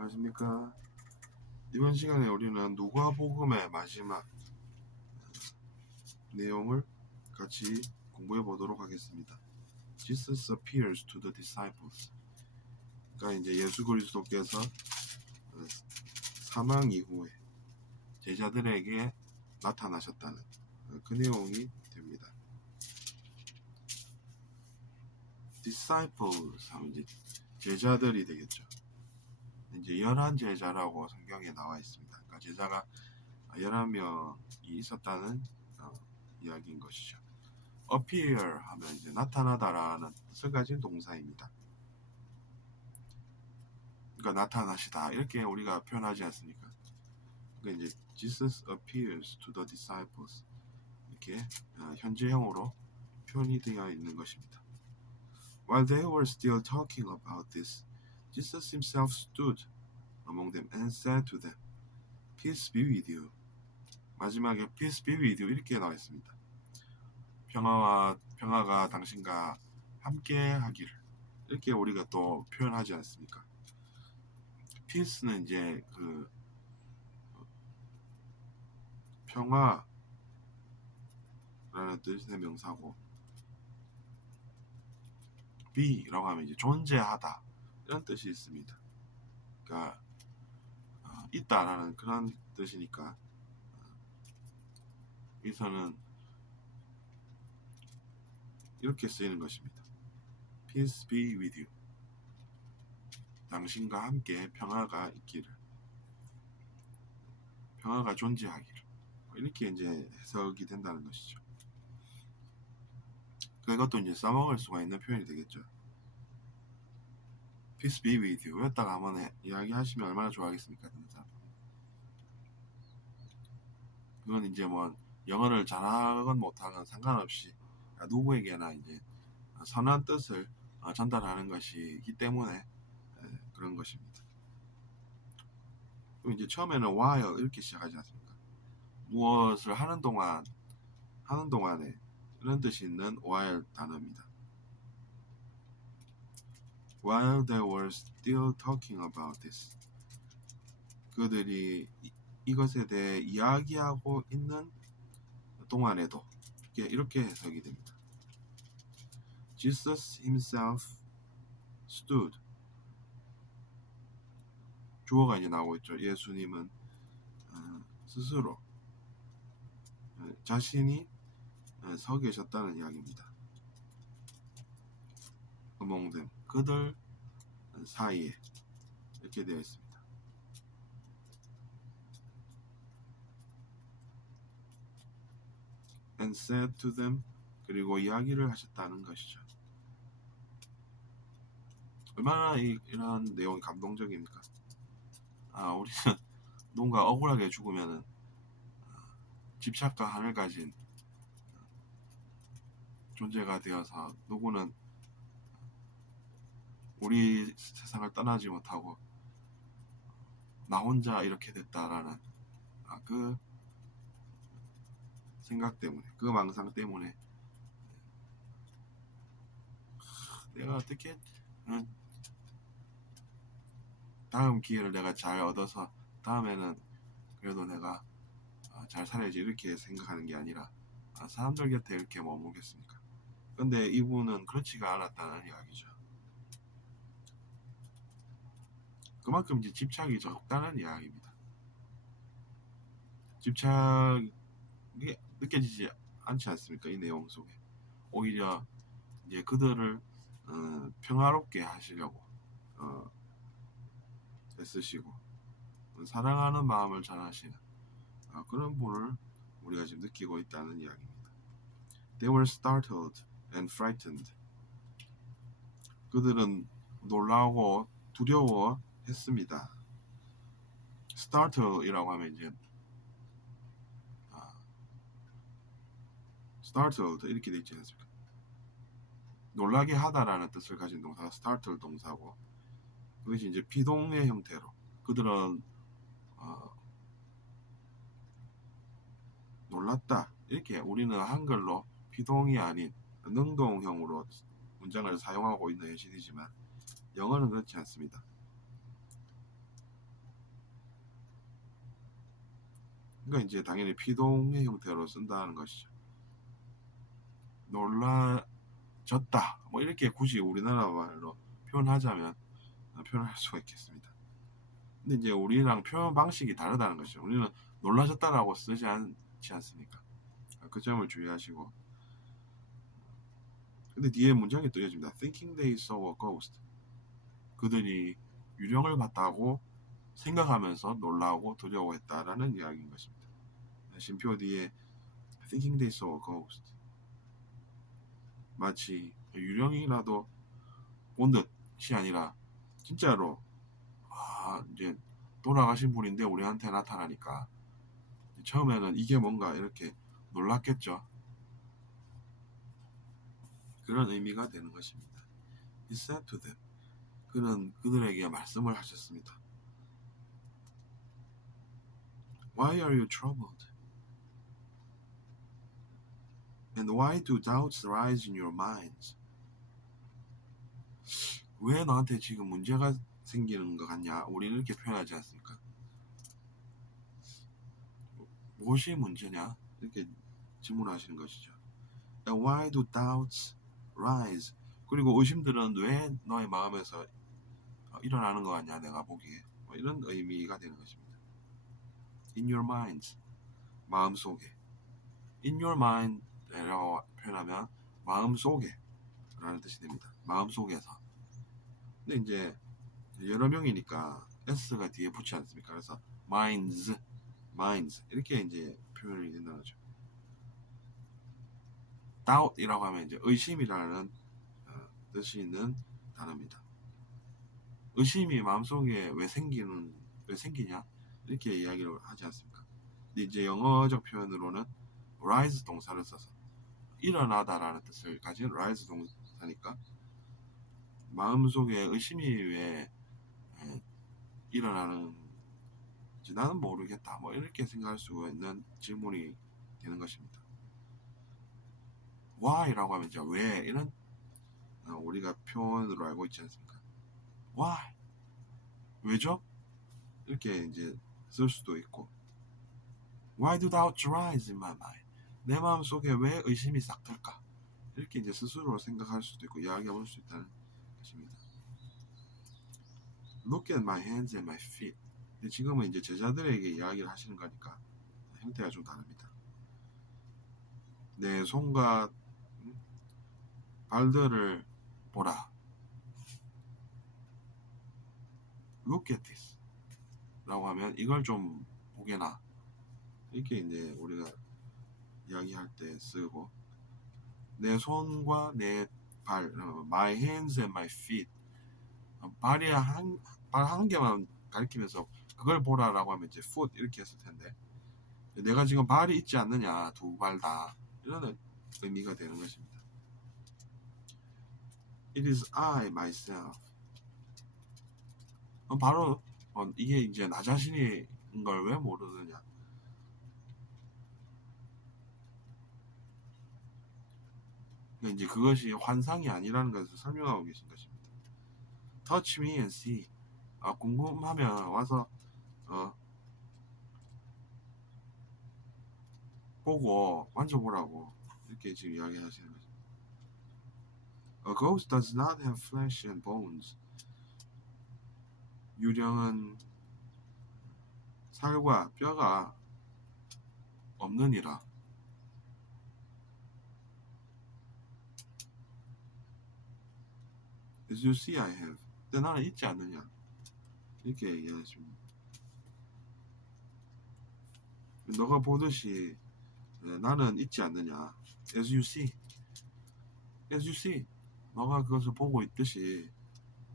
안녕하십니까. 이번 시간에 우리는 누가복음의 마지막 내용을 같이 공부해 보도록 하겠습니다. Jesus appears to the disciples. 그러니까 이제 예수 그리스도께서 사망 이후에 제자들에게 나타나셨다는 그 내용이 됩니다. disciples 하면 이제 제자들이 되겠죠. 이제 11제자라고 성경에 나와 있습니다. 그러니까 제자가 11명이 있었다는 이야기인 것이죠. appear 하면 이제 나타나다라는 뜻을 가진 동사입니다. 그러니까 나타나시다 이렇게 우리가 표현하지 않습니까? 그러니까 이제 Jesus appears to the disciples 이렇게 현재형으로 표현이 되어 있는 것입니다. While they were still talking about this, Jesus himself stood among them and said to them, Peace be with you. 마지막에 Peace be with you 이렇게 나와 있습니다. 평화가 당신과 함께 하기를 이렇게 우리가 또 표현하지 않습니까? Peace는 이제 그 평화라는 뜻의 명사고 be라고 하면 이제 존재하다 이런 뜻이 있습니다. 그러니까 있다라는 그런 뜻이니까 여기서는 이렇게 쓰이는 것입니다. Peace be with you. 당신과 함께 평화가 있기를, 평화가 존재하기를 이렇게 이제 해석이 된다는 것이죠. 그것도 이제 써먹을 수가 있는 표현이 되겠죠. Peace be with you. 였다가 한번 이야기하시면 얼마나 좋아하겠습니까? 그건 이제 뭐 영어를 잘하건 못하건 상관없이 누구에게나 이제 선한 뜻을 전달하는 것이기 때문에 그런 것입니다. 그럼 이제 처음에는 while 이렇게 시작하지 않습니까? 무엇을 하는 동안에 이런 뜻이 있는 while 단어입니다. While they were still talking about this, 그들이 이것에 대해 이야기하고 있는 동안에도 이렇게 해석이 됩니다. Jesus himself stood. 주어가 이제 나오고 있죠. 예수님은 스스로 자신이 서 계셨다는 이야기입니다. among them, 그들 사이에 이렇게 되어 있습니다. and said to them, 그리고 이야기를 하셨다는 것이죠. 얼마나 이런 내용이 감동적입니까? 우리는 누군가 억울하게 죽으면은 집착과 한을 가진 존재가 되어서 누구는 우리 세상을 떠나지 못하고 나 혼자 이렇게 됐다라는 그 생각 때문에, 그 망상 때문에 내가 어떻게 다음 기회를 내가 잘 얻어서 다음에는 그래도 내가 잘 살아야지 이렇게 생각하는 게 아니라 사람들 곁에 이렇게 머물겠습니까? 근데 이분은 그렇지가 않았다는 이야기죠. 그만큼 이제 집착이 적다는 이야기입니다. 집착이 느껴지지 않지 않습니까? 이 내용 속에 오히려 이제 그들을 평화롭게 하시려고 애쓰시고 사랑하는 마음을 전하시는 그런 분을 우리가 지금 느끼고 있다는 이야기입니다. They were startled and frightened. 그들은 놀라고 두려워했습니다. startled이라고 하면 이제 startled 이렇게 되어 있지 않습니까? 놀라게 하다라는 뜻을 가진 동사가 startle 동사고, 그것이 이제 비동의 형태로 그들은 놀랐다 이렇게 우리는 한글로 비동이 아닌 능동형으로 문장을 사용하고 있는 현실이지만 영어는 그렇지 않습니다. 그러니까 이제 당연히 피동의 형태로 쓴다는 것이죠. 놀라졌다. 뭐 이렇게 굳이 우리나라 말로 표현하자면 표현할 수가 있겠습니다. 근데 이제 우리랑 표현 방식이 다르다는 것이죠. 우리는 놀라졌다라고 쓰지 않지 않습니까? 그 점을 주의하시고. 근데 뒤에 문장이 또 이어집니다. Thinking they saw a ghost. 그들이 유령을 봤다고 생각하면서 놀라고 두려워했다라는 이야기인 것입니다. 심표 뒤에 Thinking they saw a ghost. 마치 유령이라도 본 듯이 아니라 진짜로 이제 돌아가신 분인데 우리한테 나타나니까 처음에는 이게 뭔가 이렇게 놀랐겠죠. 그런 의미가 되는 것입니다. He said to them. 그는 그들에게 말씀을 하셨습니다. Why are you troubled? And why do doubts rise in your minds? 왜 너한테 지금 문제가 생기는 것 같냐? 우리는 이렇게 표현하지 않습니까? 무엇이 문제냐? 이렇게 질문하시는 것이죠. And why do doubts rise? 그리고 의심들은 왜 너의 마음에서 일어나는 것 같냐? 내가 보기에 이런 의미가 되는 것입니다. In your minds, 마음속에. In your mind라고 표현하면 마음속에 라는 뜻이 됩니다. 마음속에서. 근데 이제 여러 명이니까 s가 뒤에 붙지 않습니까? 그래서 minds 이렇게 이제 표현이 된다는 거죠. doubt이라고 하면 이제 의심이라는 뜻이 있는 단어입니다. 의심이 마음속에 왜 생기냐 이렇게 이야기를 하지 않습니까? 근데 이제 영어적 표현으로는 rise 동사를 써서 일어나다라는 뜻을 가진 rise 동사니까 마음속에 의심이 왜 일어나는지 나는 모르겠다 뭐 이렇게 생각할 수 있는 질문이 되는 것입니다. why라고 하면 이제 왜 이런 우리가 표현으로 알고 있지 않습니까? why 왜죠? 이렇게 이제 쓸 수도 있고 why do doubts rise in my mind? 내 마음속에 왜 의심이 싹 들까? 이렇게 이제 스스로 생각할 수도 있고 이야기해 볼 수 있다는 것입니다. Look at my hands and my feet. 근데 지금은 이제 제자들에게 이야기를 하시는 거니까 형태가 좀 다릅니다. 내 손과 발들을 보라. Look at this. 라고 하면 이걸 좀 보게나. 이렇게 이제 우리가 이야기할 때 쓰고 내 손과 내 발, my hands and my feet. 발이 발 한 개만 가리키면서 그걸 보라라고 하면 이제 foot 이렇게 했을 텐데 내가 지금 발이 있지 않느냐 두 발 다 이런 의미가 되는 것입니다. It is I myself. 바로 이게 이제 나 자신인 걸 왜 모르느냐? 이제 그것이 환상이 아니라는 것을 설명하고 계신 것입니다. Touch me and see. 궁금하면 와서 보고 만져보라고 이렇게 지금 이야기하시는 거죠. A ghost does not have flesh and bones. 유령은 살과 뼈가 없느니라. As you see, I have. 근데 나는 있지 않느냐? 이렇게 얘기하십니다. 너가 보듯이 나는 있지 않느냐? As you see, as you see, 너가 그것을 보고 있듯이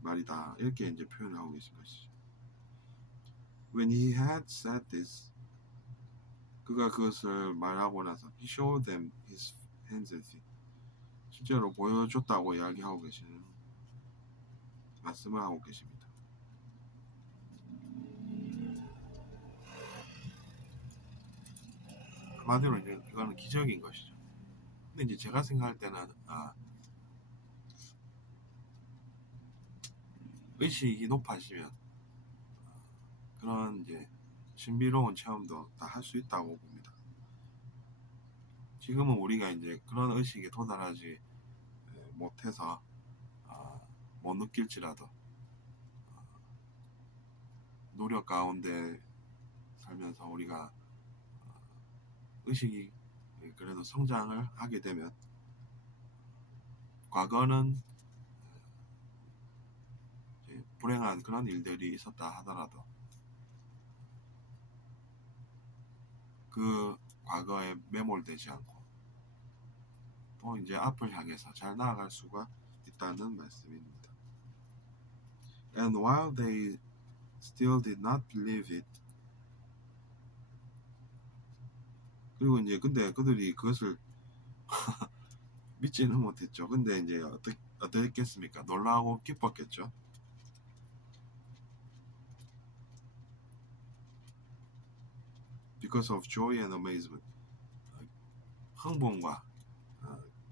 말이다. 이렇게 이제 표현하고 계신 것이죠. When he had said this, 그가 그것을 말하고 나서 he showed them his hands and feet. 실제로 보여줬다고 이야기하고 계시는 말씀을 하고 계십니다. 한마디로 이제 이거는 기적인 것이죠. 근데 이제 제가 생각할 때는 의식이 높아지면 그런 이제 신비로운 체험도 다 할 수 있다고 봅니다. 지금은 우리가 이제 그런 의식에 도달하지 못해서 못 느낄지라도 노력 가운데 살면서 우리가 의식이 그래도 성장을 하게 되면 과거는 불행한 그런 일들이 있었다 하더라도 그 과거에 매몰되지 않고 또 이제 앞을 향해서 잘 나아갈 수가 있다는 말씀입니다. And while they still did not believe it, 그리고 이제 근데 그들이 그것을 믿지는 못했죠. 근데 이제 어떻겠습니까? 놀라고 기뻤겠죠. Because of joy and amazement, 흥분과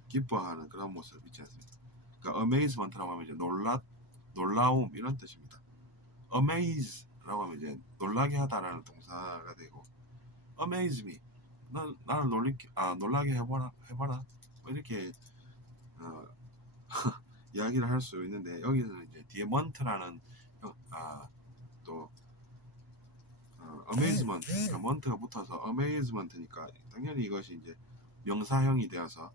기뻐하는 그런 모습을 믿지 않습니다. 그러니까 amazement라고 하면 이제 놀라움 이런 뜻입니다. amaze라고 하면 이제 놀라게 하다라는 동사가 되고 amaze me, 나를 놀라게 해봐라 뭐 이렇게 이야기를 할 수 있는데 여기서는 이제 뒤에 mont라는 또 amazement, 그러니까 mont가 붙어서 amazement니까 당연히 이것이 이제 명사형이 되어서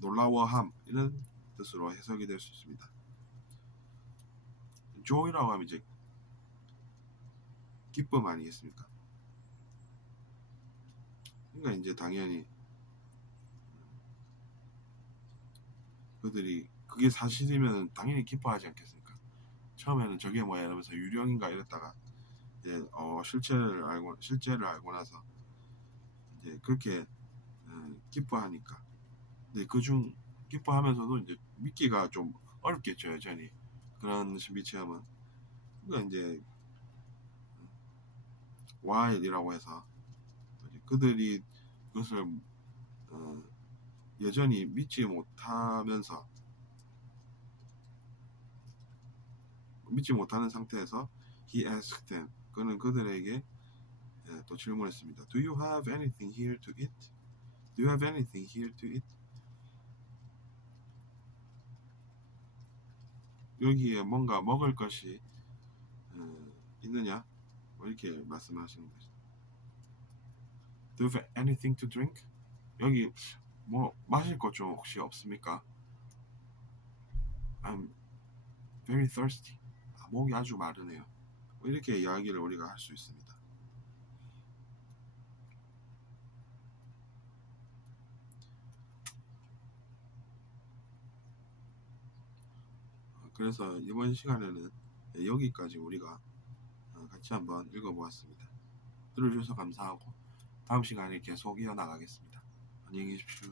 놀라워함 이런 뜻으로 해석이 될 수 있습니다. joy라고 하면 이제 기쁨 아니겠습니까? 그러니까 이제 당연히 그들이 그게 사실이면 당연히 기뻐하지 않겠습니까? 처음에는 저게 뭐야 이러면서 유령인가 이랬다가 이제 실제를 알고 나서 이제 그렇게 기뻐하니까 근데 그중 기뻐하면서도 이제 믿기가 좀 어렵겠죠 여전히 그런 신비 체험은. 그러니까 이제 while이라고 해서 그들이 그것을 여전히 믿지 못하는 상태에서 he asked them, 그는 그들에게 또 질문했습니다. Do you have anything here to eat? Do you have anything here to eat? 여기에 뭔가 먹을 것이 있느냐? 뭐 이렇게 말씀하시는 거죠. Do you have anything to drink? 여기 뭐 마실 것 좀 혹시 없습니까? I'm very thirsty. 목이 아주 마르네요. 뭐 이렇게 이야기를 우리가 할 수 있습니다. 그래서 이번 시간에는 여기까지 우리가 같이 한번 읽어보았습니다. 들어주셔서 감사하고 다음 시간에 계속 이어나가겠습니다. 안녕히 계십시오.